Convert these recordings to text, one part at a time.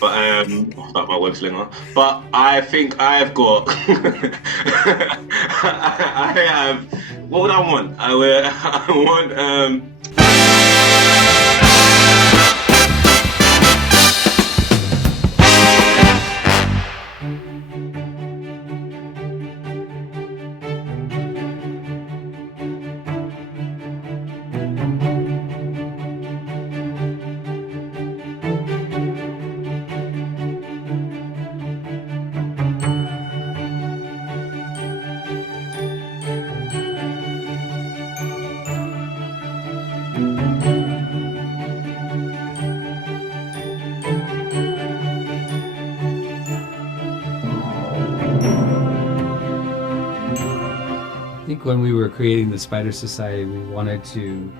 but like my web slinger. But I think I've got. I have. What would I want? I want. I think when we were creating the Spider Society, we wanted to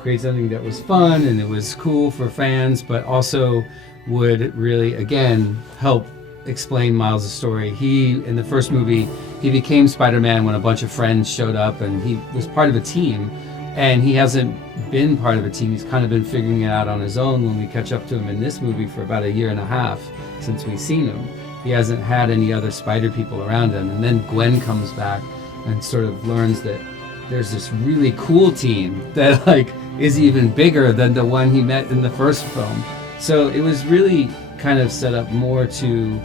create something that was fun and it was cool for fans, but also would really, again, help explain Miles' story. He, in the first movie, he became Spider-Man when a bunch of friends showed up and he was part of a team, and he hasn't been part of a team. He's kind of been figuring it out on his own. When we catch up to him in this movie for about 1.5 years since we've seen him, he hasn't had any other Spider people around him. And then Gwen comes back and sort of learns that there's this really cool team that like is even bigger than the one he met in the first film. So it was really kind of set up more to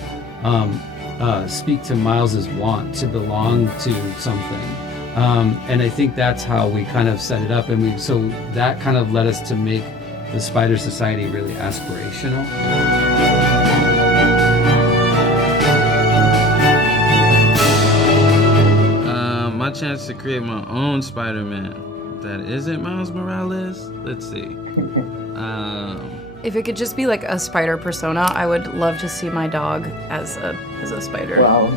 speak to Miles's want to belong to something. And I think that's how we kind of set it up, and so that kind of led us to make the Spider Society really aspirational. My chance to create my own Spider-Man that isn't Miles Morales. Let's see. If it could just be like a spider persona, I would love to see my dog as a spider. Wow.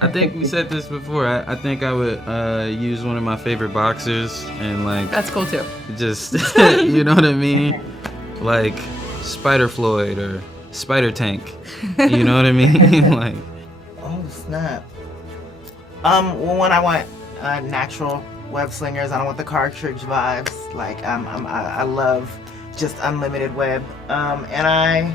I think we said this before. I think I would use one of my favorite boxers and like That's cool too. just you know what I mean, like Spider Floyd or Spider Tank. You know what I mean? Like. Oh snap. When I want natural web slingers, I don't want the cartridge vibes. Like I love just unlimited web. And I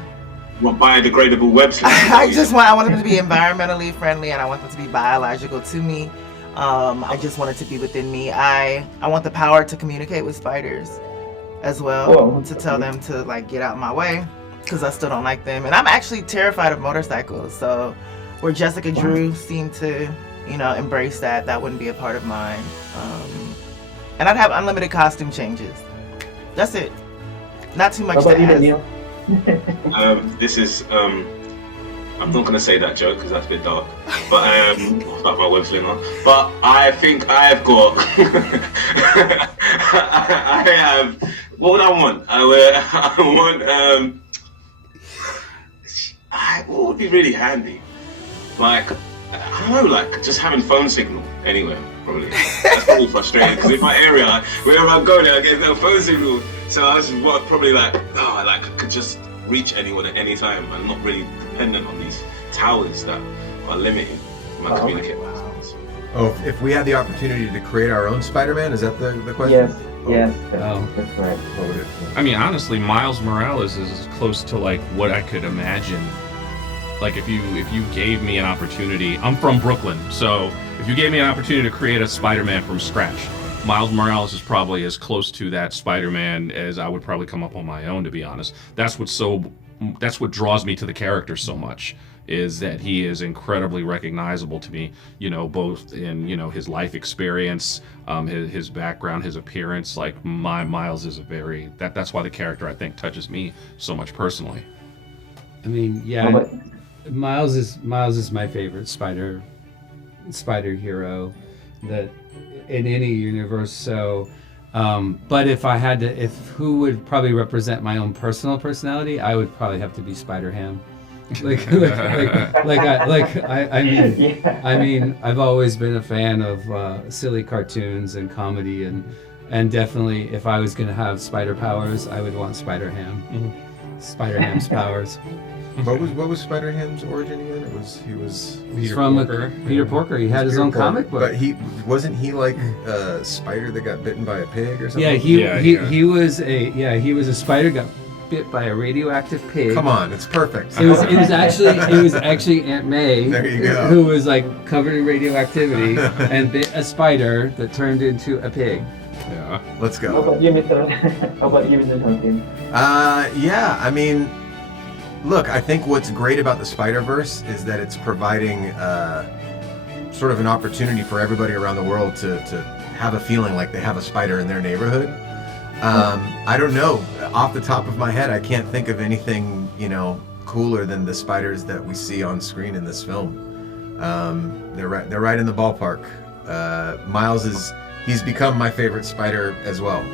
What, biodegradable web slingers? I want them to be environmentally friendly, and I want them to be biological to me. I just want it to be within me. I want the power to communicate with spiders as well. Whoa. To tell them to like get out my way, because I still don't like them. And I'm actually terrified of motorcycles. So where Jessica Drew seemed to, embrace that wouldn't be a part of mine. And I'd have unlimited costume changes. That's it. Not too much How about to you, ask. Daniel? This is I'm not gonna say that joke because that's a bit dark, but about my web slinger. But I think I've got. I have. What would I want? I want. What would be really handy? Like, I don't know, like just having phone signal anywhere. Probably. That's probably frustrating because in my area, wherever I go there, I get no phone signal. So I was probably like, I could just reach anyone at any time. I'm not really dependent on these towers that are limiting my communication. Oh, if we had the opportunity to create our own Spider-Man, is that the question? Yes, Oh. that's right. What would it? I mean, honestly, Miles Morales is close to like what I could imagine. Like if you gave me an opportunity, I'm from Brooklyn, so if you gave me an opportunity to create a Spider-Man from scratch, Miles Morales is probably as close to that Spider-Man as I would probably come up on my own, to be honest. That's what draws me to the character so much, is that he is incredibly recognizable to me, both in, his life experience, his background, his appearance. Like Miles is that's why the character I think touches me so much personally. I mean, yeah, Miles is my favorite spider hero that in any universe. So, but if I had to, who would probably represent my own personal personality, I would probably have to be Spider-Ham. I mean, I've always been a fan of silly cartoons and comedy, and definitely if I was going to have spider powers, I would want Spider-Ham. Mm-hmm. Spider-Ham's powers. What was Spider-Ham's origin again? He's Peter from Porker. Peter Porker. He had his own comic book. But wasn't he like a spider that got bitten by a pig or something? Yeah, he was a spider got bit by a radioactive pig. Come on, it's perfect. It was actually Aunt May There you go. who was like covered in radioactivity and bit a spider that turned into a pig. Yeah. Let's How go. about you, Mr. How about you, Mr. Something? Yeah, I mean, look, I think what's great about the Spider-Verse is that it's providing sort of an opportunity for everybody around the world to have a feeling like they have a spider in their neighborhood. I don't know, off the top of my head, I can't think of anything, cooler than the spiders that we see on screen in this film. They're right in the ballpark. Miles he's become my favorite spider as well.